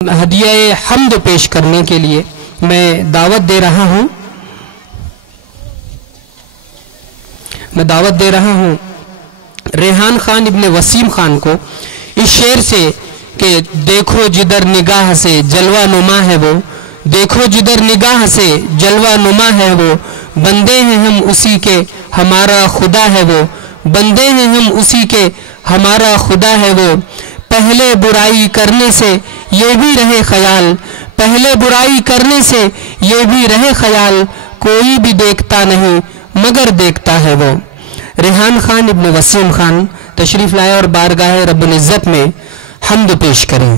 ہدیہ حمد پیش کرنے کے لیے میں دعوت دے رہا ہوں ریحان خان ابن وسیم خان کو اس شعر سے کہ دیکھو جدھر نگاہ سے جلوہ نما ہے وہ، دیکھو جدھر نگاہ سے جلوہ نما ہے وہ، بندے ہیں ہم اسی کے ہمارا خدا ہے وہ، بندے ہیں ہم اسی کے ہمارا خدا ہے وہ، پہلے برائی کرنے سے یہ بھی رہے خیال، پہلے برائی کرنے سے یہ بھی رہے خیال، کوئی بھی دیکھتا نہیں مگر دیکھتا ہے وہ۔ ریحان خان ابن وسیم خان تشریف لائے اور بارگاہ رب العزت میں حمد پیش کریں۔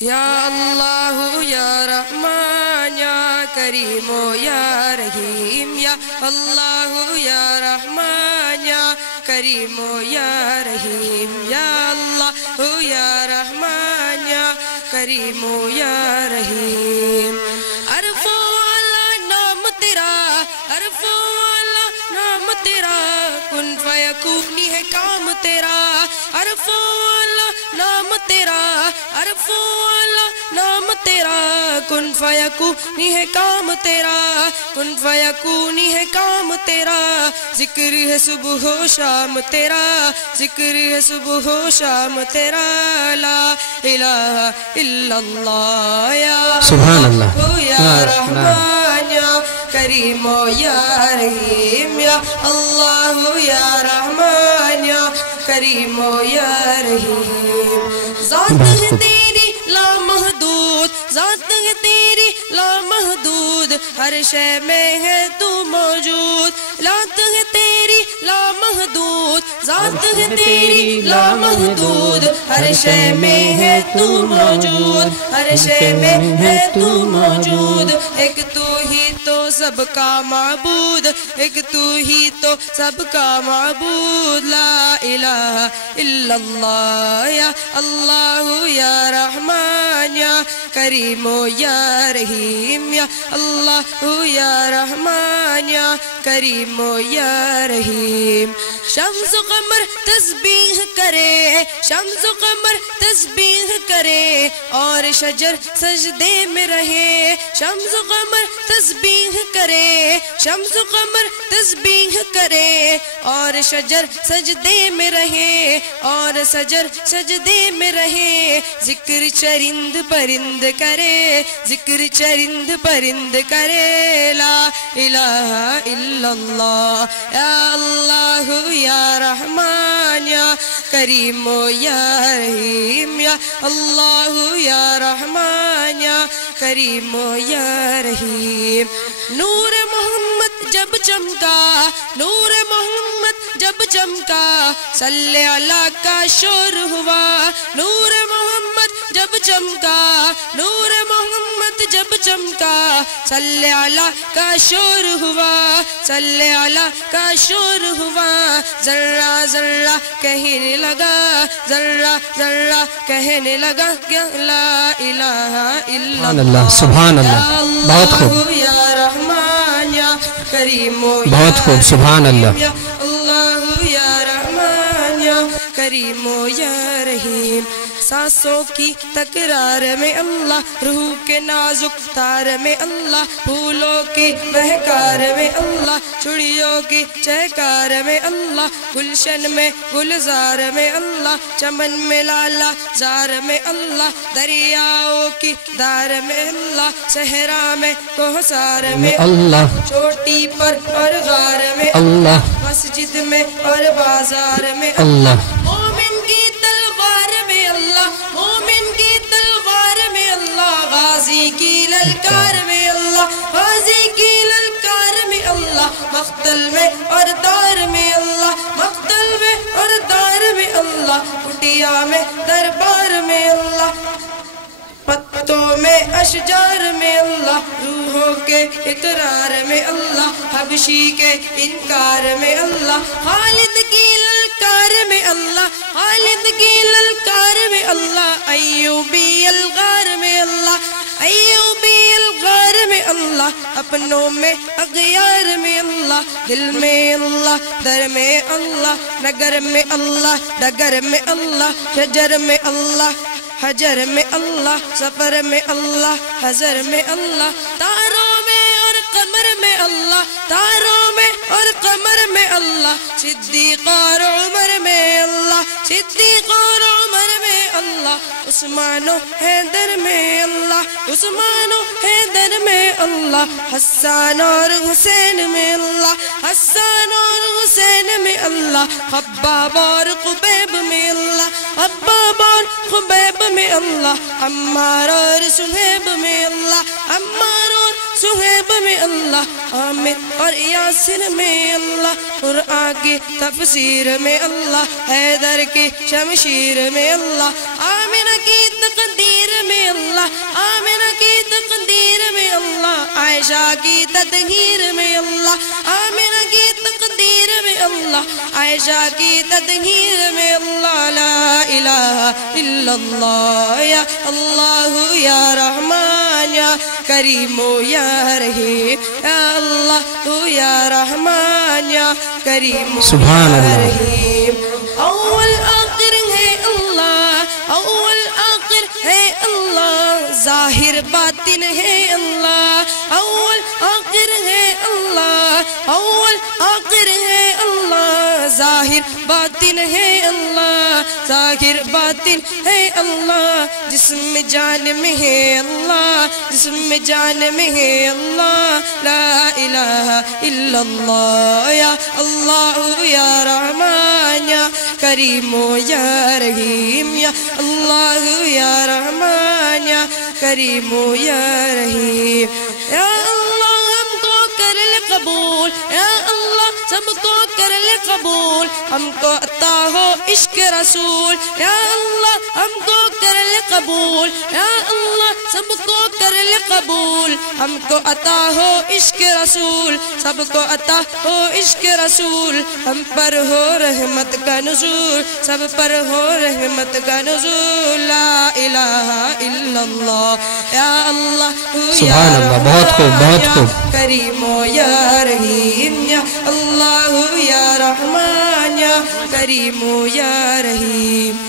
یا اللہ یا رحمان یا کریم یا رحیم، یا اللہ یا رحمان یا کریم یا رحیم، یا اللہ یا رحمان یا کریم یا رحیم۔ عرف والا نام تیرا، عرف والا نام تیرا، کن فیکونی ہے کام تیرا، عرف والا نام تیرا، عرف والا نام تیرا، کن فیکونی ہے کام تیرا، کن فیکونی ہے کام تیرا، ذکر ہے صبح و شام تیرا، ذکر ہے صبح و شام تیرا، لا الہ الا اللہ یا سبحان اللہ یا رحمان یا کریم یا رحیم، یا اللہ یا رحمان یا کریم یا رحیم۔ ذات ہے تیری لامحدود، ذات ہے تیری لامحدود، ہر شے میں ہے تو موجود، ذات ہے تیری لامحدود، ذات ہے تیری لامحدود، ہر شے میں ہے تو موجود، ہر شے میں ہے تو موجود، ایک تو ہی تو سب کا معبود، ایک تو ہی تو سب کا معبود، لا الہ الا اللہ یا اللہ یا رحمان یا کریم یا رحیم، یا اللہ یا رحمان یا کریم یا رحیم۔ شمس و قمر تسبیح کرے، شمس و قمر تسبیح کرے، اور شجر سجدے میں رہے، شمس و قمر تسبیح کرے، شمس و قمر تسبیح کرے، اور شجر سجدے میں رہے، اور شجر سجدے میں رہے، ذکر چرند پرند کرے، ذکر چرند پرند کرے، لا الہ الا اللہ یا اللہ یا رحمان یا کریم یا رحیم، یا اللہ یا رحمان یا کریم یا رحیم۔ نور محمد جب چمکا، نور محمد جب چمکا، صلی اللہ کا شور ہوا، نور محمد جب چمکا، نور محمد جب چمکا، صلی اللہ کا شور ہوا، صلی اللہ کا شور ہوا، ذرہ ذرہ کہنے لگا، ذرہ ذرہ کہنے لگا کہ لا الہ الا اللہ، سبحان اللہ، بہت خوب، یا رحمان یا کریم، بہت خوب، سبحان اللہ، یا اللہ یا رحمان یا کریم یا رحیم۔ سانسوں کی تکرار میں اللہ، روح کے نازک تار میں اللہ، پھولوں کی مہکار میں اللہ، چڑیوں کی چہکار میں اللہ، گلشن میں گلزار میں اللہ، چمن میں لالا زار میں اللہ، دریاؤں کی دار میں اللہ، صحرا میں کوہسار میں اللہ، چوٹی پر اور غار میں اللہ، مسجد میں اور بازار میں اللہ، مومن کی تلوار میں اللہ، مومن کی تلوار میں اللہ، غازی کی للکار میں اللہ، غازی کی للکار میں اللہ، مقتل میں اور دار میں اللہ، مقتل میں اور دار میں اللہ، کٹیا میں دربار میں اللہ، پتوں میں اشجار میں اللہ، روحوں کے اقرار میں اللہ، حبشی کے انکار میں اللہ، خالد کی للکار میں اللہ، خالد کی للکار میں اللہ، ایوبی الغار میں اللہ، ایوبی الغار میں اللہ، اپنوں میں اغیار میں اللہ، دل میں اللہ، در میں اللہ، نگر میں اللہ، ڈگر میں اللہ، شجر میں اللہ، حجر میں اللہ، سفر میں اللہ، حضر میں اللہ، تاروں میں اور قمر میں اللہ، تاروں میں اور قمر میں اللہ، صدیق اور عمر میں اللہ، صدیق اور عمر میں اللہ، عثمان و حیدر میں اللہ، عثمان و حیدر میں اللہ، حسان اور حسین میں اللہ، حسان اور حسین میں اللہ، خباب اور خبیب میں اللہ، خباب اور خبیب میں اللہ، عمار اور سہیب میں اللہ، عمار اور سہیب میں اللہ، عامر اور یاسر میں اللہ، قرآن کی تفسیر میں اللہ، حیدر کی شمشیر میں اللہ، آمنہ کی تقدیر میں اللہ، آمنہ کی تقدیر میں اللہ، عائشہ کی تطہیر میں اللہ، آمنہ کی تقدیر میں اللہ، عائشہ کی تطہیر میں اللہ، لا الہ الا اللہ، یا اللہ یا رحمان یا کریم یا رحیم، یا اللہ یا رحمان یا کریم سبحان یا اللہ۔ رحیم، اول آخر ہے اللہ، اول آخر ہے اللہ، ظاہر باطن ہے اللہ، اول آخر ہے اللہ، اول آخر ہے اللہ، ظاہر باطن ہے اللہ، ظاہر باطن ہے اللہ، جسم جان میں ہے اللہ، جسم جان میں ہے اللہ، لا الہ الا اللہ، یا اللہ یا رحمان یا کریم یا رحیم، یا اللہ یا رحمان یا کریم یا رحیم، یا اللہ ہم کو کر لے قبول، یا اللہ سب کو کر لے قبول، ہم کو عطا ہو عشق رسول، یا اللہ ہم کو کر لے قبول، یا اللہ سب کو کر لے قبول، ہم کو عطا ہو عشق رسول، سب کو عطا ہو عشق رسول، ہم پر ہو رحمت کا نزول، سب پر ہو رحمت کا نزول، لا الہ الا اللہ، یا اللہ سبحان اللہ، بہت خوب، بہت خوب۔ کریم یا رحیم، یا اللہ یا رحمان یا کریم یا رحیم۔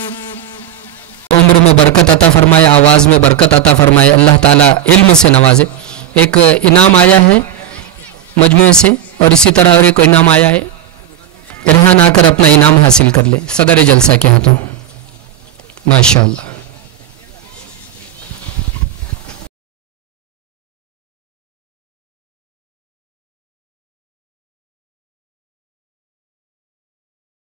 عمر میں برکت عطا فرمائے، آواز میں برکت عطا فرمائے، اللہ تعالیٰ علم سے نوازے۔ ایک انعام آیا ہے مجموعے سے، اور اسی طرح اور ایک انعام آیا ہے، ریحان آ کر اپنا انعام حاصل کر لے صدر جلسہ کے ہاتھوں، ماشاءاللہ۔